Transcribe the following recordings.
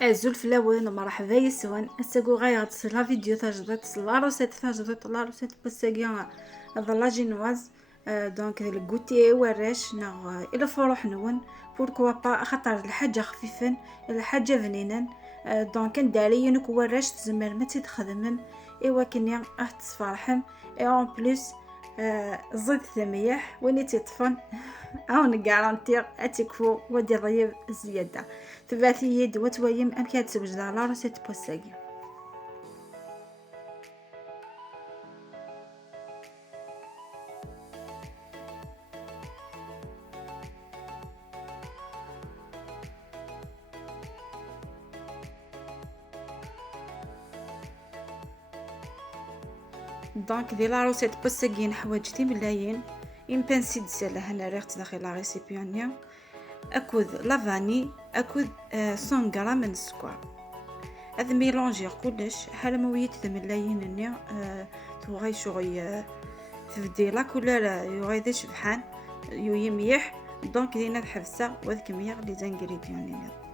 عزول فلاون مرحبا يسوان اساكو غاية لا فيديو تاجدت لا روسيت تاجدت لا روسيت بساكيا هذا لا جينواز. دونك الكوتي وراش نا الى فروح نون بوركوا با خاطر الحاجه خفيفا الحاجه فنينا. دونك نداري نك وراش تزمر ما تخدمم ايوا كني راح تصفرحم اي اون بليس. زيد ثميح وين تطفن او نكارانتي اتيكفو ودي ضيب زياده تبعثي يد وتويم ام كاد تسوجد على راسيت بوساكي. دونك دي لا روسيت بوساكي نحواج تيملاين يمكن سيد سالا هنا ريغت داخل لا ريسيبيونيا اكود لافاني اكود 100 غرام من السكر. هذا ميلونجي كلش حال مويت تملاين ني توغي شغي تبدي لا كولور يغيد شبحان يميح. دونك دينا الحبسه وذاك ميغ لي زانغريديون ني.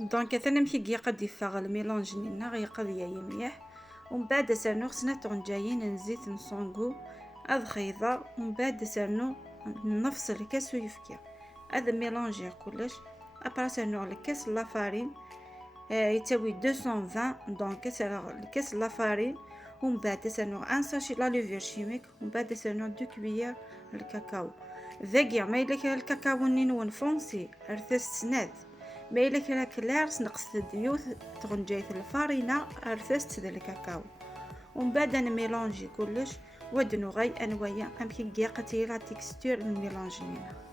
دونك انا مكي قد يفاغ الميلونج نينا غيقض يا يميح. ومن بعد سرنو خصنا تونجايين نزيت نصونغو هاد خيضه. ومن بعد سرنو نفصل الكاس ويفكي هذا ميلونجي كلش. ابرا سرنو الكاس لافارين يتساوي 220. دونك سرنو الكاس لافارين. ومن بعد سرنو ان ساشي لا لوفير شيميك. ومن بعد سرنو 2 كويير الكاكاو. ذاكيا ما يلك الكاكاو نين فونسي ارثس سناد ما إلا كان كلارس نقص الديوث تغنجيت الفارينة ارثست ذا الكاكاو. ومن بعد انا ميلونجي كلش ودنو غاي انوايا امكن قيقتي لا تكستور الميلونج نينا.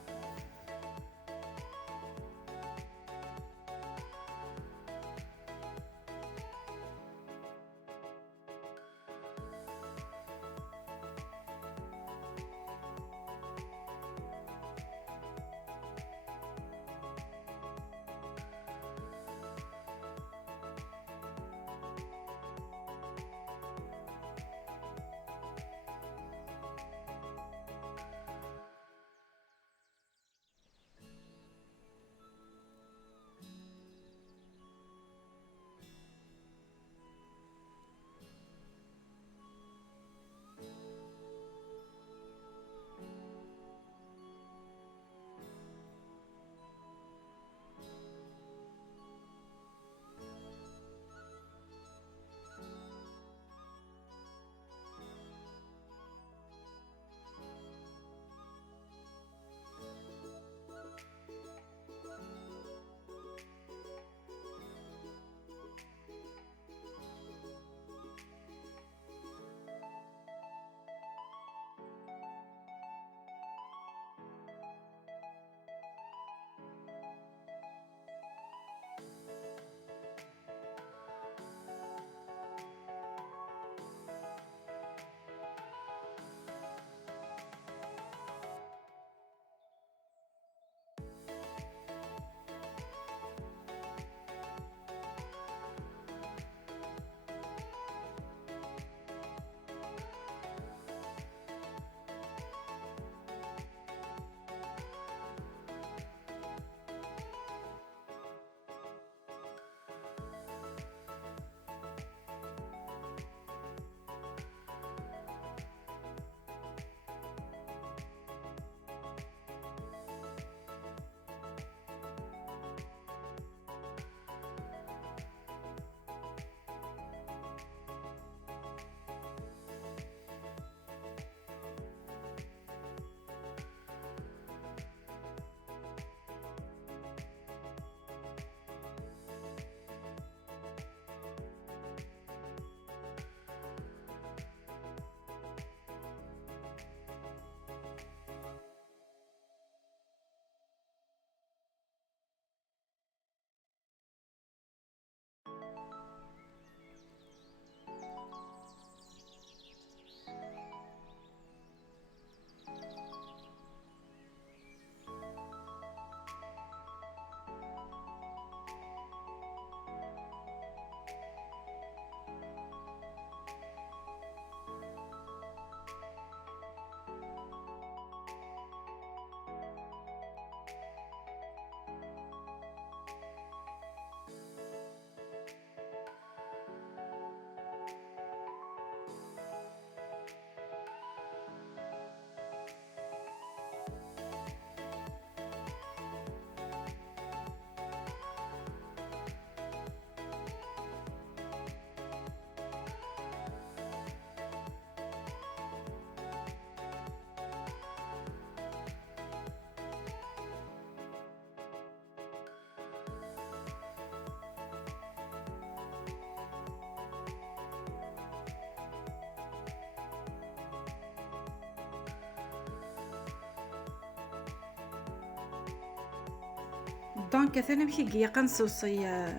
دونك ثاني مكي قنصوصي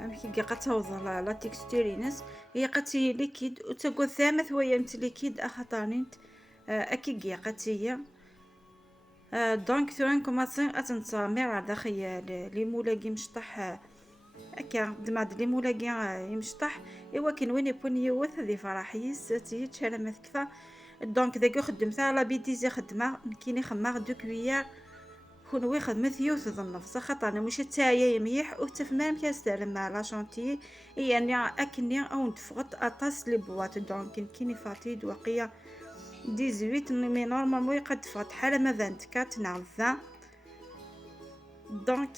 مكي قتوض لا تكستورينس هي قتي ليكيد وتقول ثامث ويا انت ليكيد اخطانيت اكي قتيه دونك ثوان كوماسين اتنصامر على داخل لي مولاقي مشطح هكا دماد لي مولاقي يمشطح ايوا كان وين يكون يوث ذي فرحيس تي تشالا مثكفا دونك ذاك خدمتها لا بيتيزي خدمه كيني خماغ دو كويار كون خدمت يوث النفس خاطر انا مش تاعي مليح وتفمام كاستر مع لا شونتي يعني اكني او نتفقط اطاس لي بواط دونك كيني فاتيد وقيا 18 مي نورمالمون يقد فات حاله ما 24 نعم 20 دونك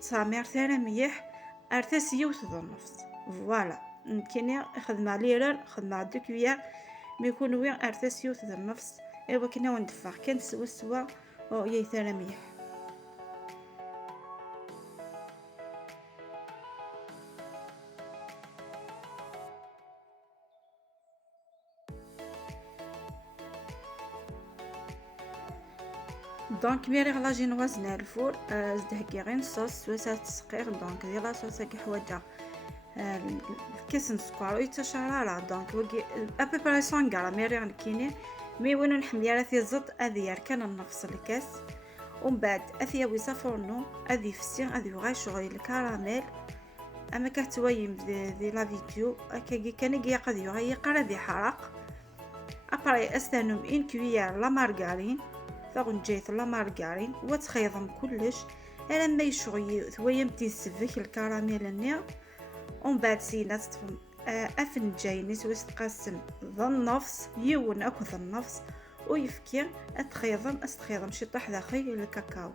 تصامير ثاني مليح ارتاس يوث النفس فوالا كيني خدمه ليرر خدمه دو كويار مي يكون وين ارتاس يوث النفس ايوا كنا وندفع كان سوا او يا ثاني مليح. دونك ميري غلا جينواز نار الفور زدهكي غير صوص سواسات تسقير دونك ديال لاصوص كي حوايجه الكاس نسكر يتشرارا دونك وكي ابيبري 100 غرام ميري غنكيني مي وين نحمي راه في الزط هذه كان النفس الكاس ومن بعد اثيا ويسا فورنو هذه فسين هذه غير شغل الكراميل اما كتويم دي لا فيديو هكا كان قد يغي قرا ذي حرق ابري استنم ان كويار لا مارغارين فغنجيت لا مارغارين وتخيضم كلش الا ما يشغي ثويم تيسفك الكراميل النيا ومن بعد سينا تطفم افنجايني سويس تقسم ذا النفس يون اكو ذا النفس ويفكي استخيضم شطح داخل الكاكاو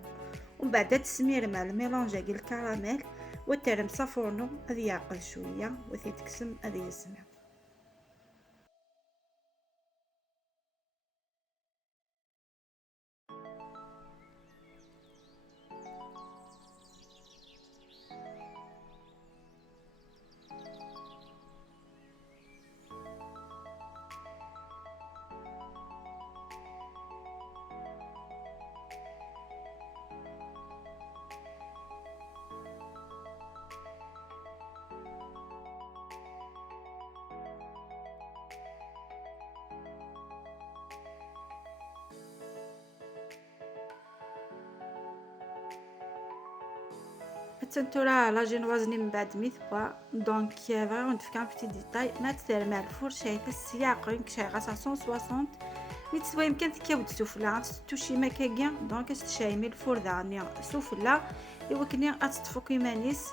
ومن بعد تسمير مع الميلانج ديال الكراميل وترم صافورنو هذه يعقل شويه وثي تكسم هذه يسمع. تنتورا لا جينوازني من بعد ميثوا دونك فريمون نتفكر بتي ديتاي ما تسير مع الفور شايفه السياق كشي غاسا 160 ميتسوا يمكن تكاود سوفلا توشي ما كاكيا دونك تشايمي الفور داني سوفلا ايوا كني اتطفوك يمانيس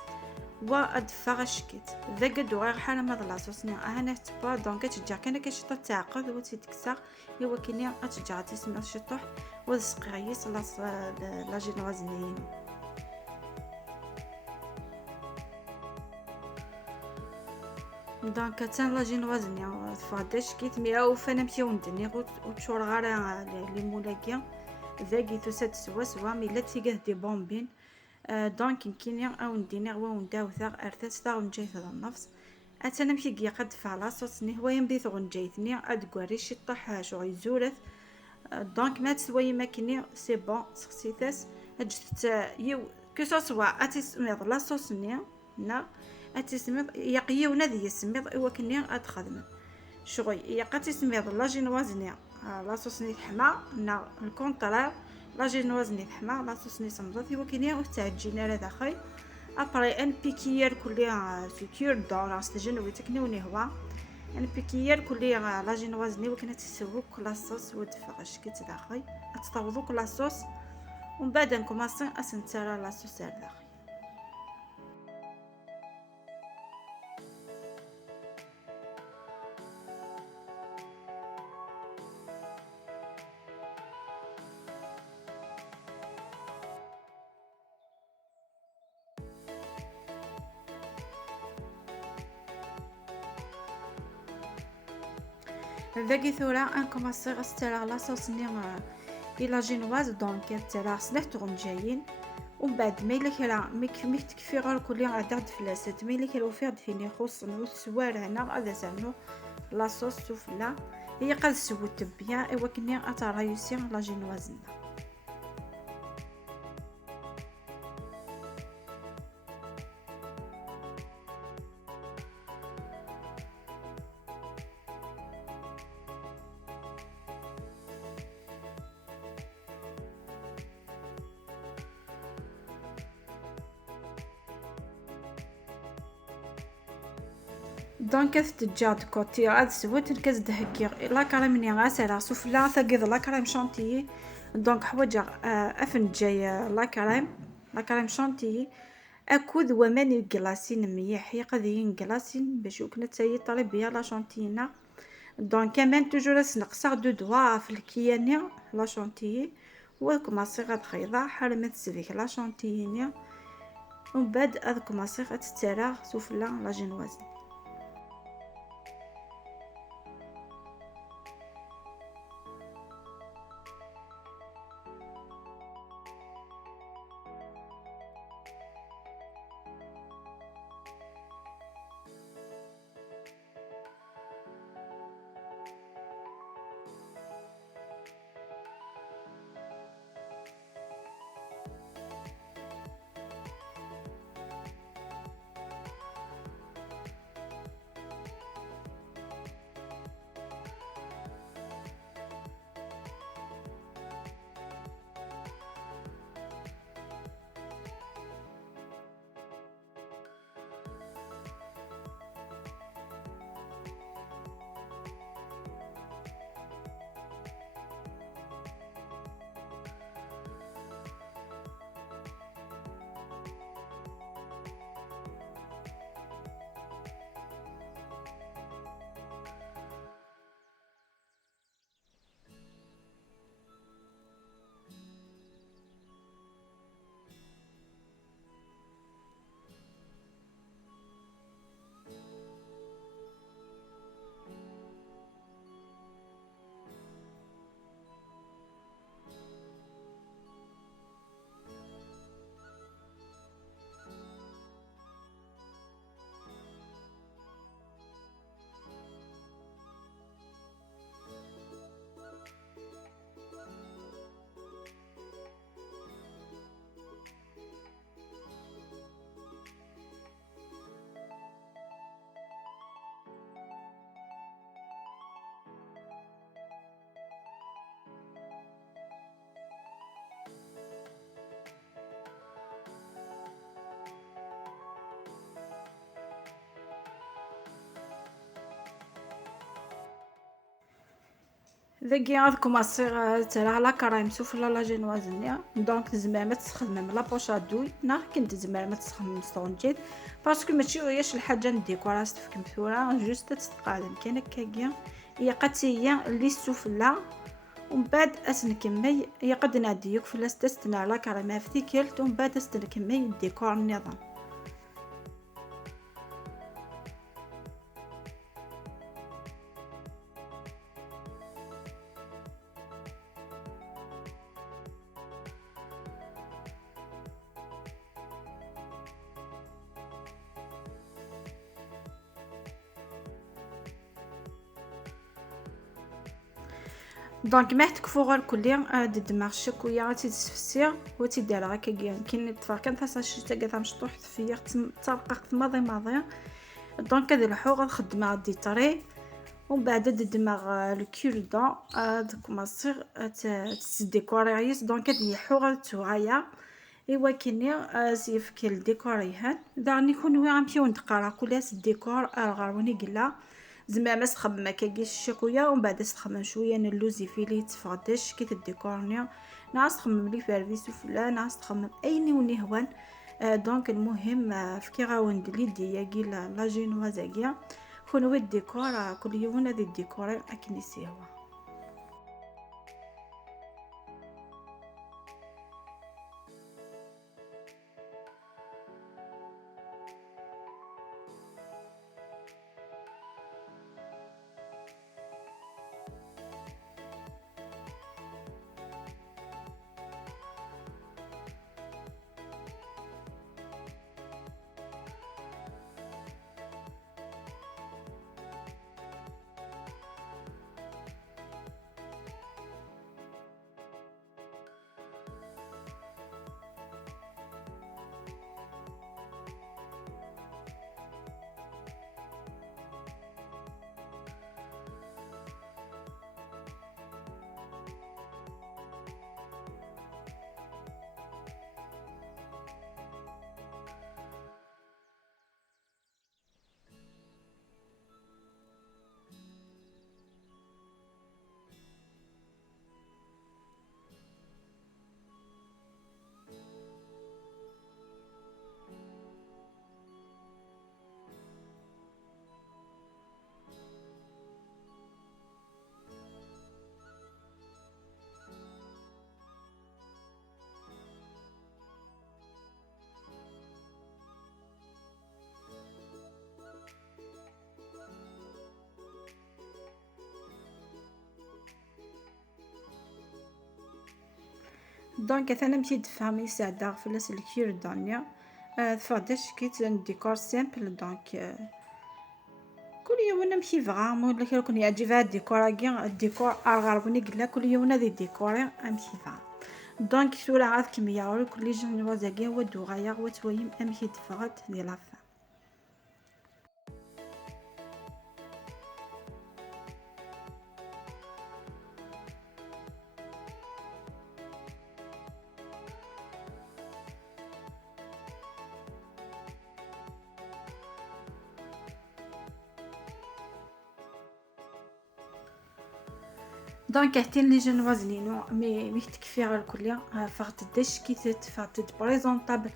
وادفا شكيت ذاك دوغ حاله ما لاصوصني انا تبا دونك تجا كان كيشطو تعقد وتتكسر ايوا كني اتجا تسمع الشطح وسقيس لا جينوازني دونك تان لا جينوازني فاداش كيت ميا وفانا مشيو ندني وتشور غارا لي مولاكيا ذاكي تسات سوا ميلا تيغا دي بومبين دونك كينيا او نديني غوا ونداو ثاغ ارتاس ثاغ نجيت هذا النفس اتانا مشي كي قد فعلا صوصني هو يمدي ثغ نجيتني ادكوري شي طاح شغل زورث دونك ما تسوي ما كيني سي بون سقسيتاس اجت يو كو سوا اتيس ميض لا صوصني نا اتسميض يقيونا ذي يسميض ايوا كني اتخدم شغل يقا تسميض لا جينوازني لا صوصني حما نا الكونطرا لا جينوازني حما لا صوصني صمضت ايوا كني تاع الجينير داخل ابري ان بيكيير كلها سكيور دون استجن ويتكنوني هو ان بيكيير كلها لا جينوازني وكنا تسوق كل صوص ودفغش كي داخل تطوضوا كل صوص ومن بعد نكوماسي اسنترا لا صوص داخل. ذاكي ثورا انكوماسي غسترا لا صوصني الى جينواز دونك ترى سلاح تغم جايين ومن بعد ما الا كرا مي تكفي غير كل عدد فلاسات ما الا كرا وفيد فيني خص نوث سوار هنا هذا سانو لا صوص سوفلا هي قد سوت بيان ايوا كني اترايوسي لا جينوازنا دونك تتجاد كوتي عاد سويت نكز دهكي لا كريم ني غاسرة سوفلا ثقيض لا كريم شانتيي. دونك حوجا افن جاي لا كريم شانتيي اكود وماني كلاصين مليح يقضيين كلاصين باش وكنا تاي طالب بيا لا شانتينا. دونك كمان توجور نقصا دو دوا في الكيانيا لا شانتيي وكماصي غاد خيضا حرمت سفيك لا شانتيينيا ومن بعد هاد كماصي غتترى سوفلا لا جينوازي. ذاكي عندكم الصيغ تاع لا كرايم سوفلا لا جينوازنيا. دونك تزمر ما تستخدم لا بوشا دوي نا كنت تزمر ما تستخدم ستونجيت باسكو ماشي هياش الحاجه نديكورا تفكم ثورا جوست تتقادم كاين هكاكيا هي قاتيه اللي سوفلا ومن بعد اسنكمي هي قد ناديك فلاس تستنا لا كرايم في كيلت ومن بعد استنكمي الديكور النظام. دونك ما تكفو غير كلي الدماغ الشكويه غتتسفسي وتيدير هكا كاين الطفل كان تاع الشتا كاع مشطوح فيا ترقق ماضي دونك هذا الحو غنخدمها ديطري ومن بعد الدماغ الكولدون دوك مصير تديكوري عيس دونك هاد الحو غتوعايا ايوا كيني زيف كيل ديكوريهان داني كون وي غنمشيو نتقرا كلاس الديكور غاروني قلا زعما ما تخمم كاكيش الشكويه ومن بعد تخمم شويه اللوزي فيلي تفقدش كي تديكورنيا ناس تخمم لي فيرفيس وفلا ناس تخمم ايني ونهوان. دونك المهم في كي غاوند لي دياكي لا جينوازاكيا كون الديكور كل يوم هذا الديكور اكني سيوا. دونك انا مشي دفهمي ساعده فلاس الكير دانيا فاداش كيت ديكور سامبل. دونك كل يوم نمشي فغام ولا كي يكون يعجبها الديكور كاع الديكور غربني قلا كل يوم نادي ديكوري امشي فغام. دونك شورا عاد كمية كل جن وزاكي ودو غايا وتويم امشي دفغت ديال لافا. دونك حتى لي جون وازلينو مي تكفي غير كليا فقط داش كي تفات بريزونطابل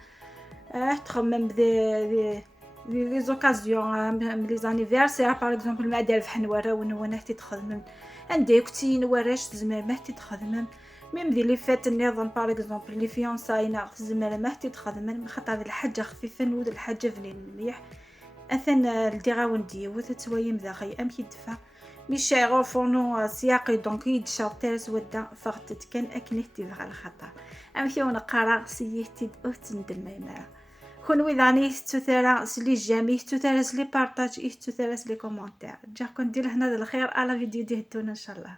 تخمم لي زوكازيون لي زانيفيرسير باغ اكزومبل ما دار فحنوره ونونه حتى تخدم عندي كنتي نوراش تزمر ما حتى تخدم ميم دي لي فات النظام باغ اكزومبل لي فيونساينا تزمر ما حتى تخدم خاطر الحاجه خفيفه نود الحاجه فنين مليح اثن الديغاون ديوت تسويم ذاخي امشي دفا مش يعرفونو سياقي دونك يدشاطيرس ودا فقط كان اكنه تبغى الخطا امشي ونقرا سيتي اوتندم ما كون ذاني ستثرا سلي جامي ستثرا سلي بارطاج ستثرا سلي كومونتير جا كون دير هنا الخير على فيديو ديهتونا ان شاء الله.